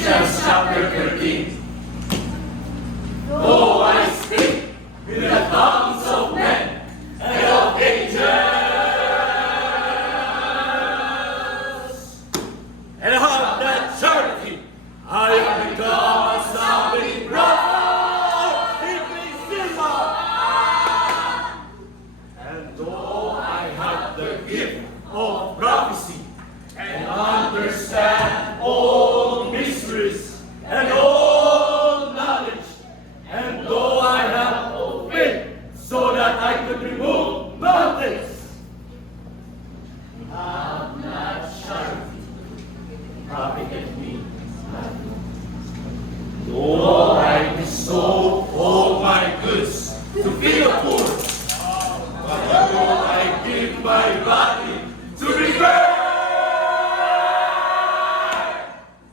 Ephesians chapter 13. Though I speak with the tongues of men and of angels, and have not charity, I have become a stumbling block in silver. And though I have the gift of prophecy and understand all mysteries and all knowledge, and though I have all faith so that I could remove mountains, have not charity, profited me nothing. Though I bestow all my goods to feed the poor, but though I give my body to repair,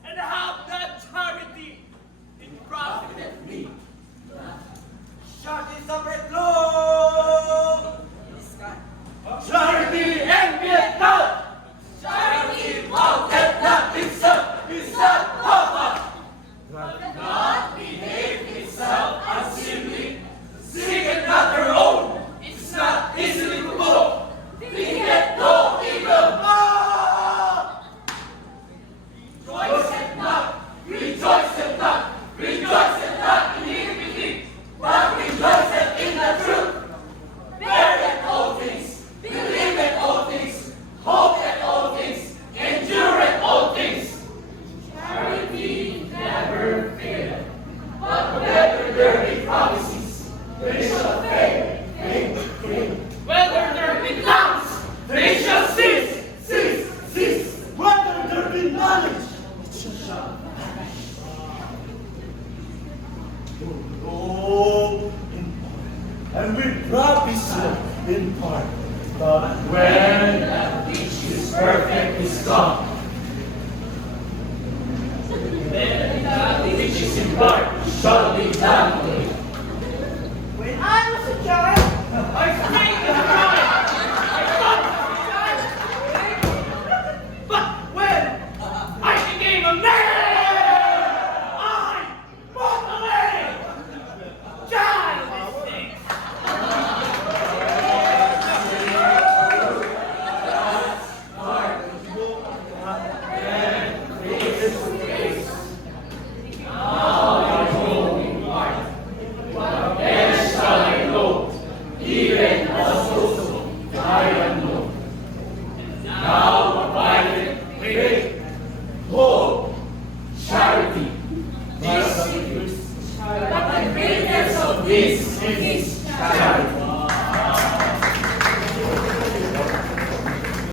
and have that charity, it profited me. Charity suffereth long in the sky. Charity envieth not. Charity vaunteth not itself, is not puffed, doth not behave itself unseemly, seeketh not her own, is not easily provoked, thinketh no evil. Rejoiceth not in iniquity, but rejoiceth in the truth. Beareth all things, believeth all things, hopeth all things, endureth all things. Charity never faileth, but whether there be prophecies, they shall fail. Whether there be tongues, they shall cease. Whether there be knowledge, it shall vanish. Oh, in part, and we prophesy in part, but When that which is perfect is come, then that which is in part shall be done away. when I was a child, I speak as a child. But when I became a man, I walked away. Childish things. Now I know in part, but then shall I know, even as also I am known. And now abideth faith, hope, charity, these secrets, but the greatest of these is charity.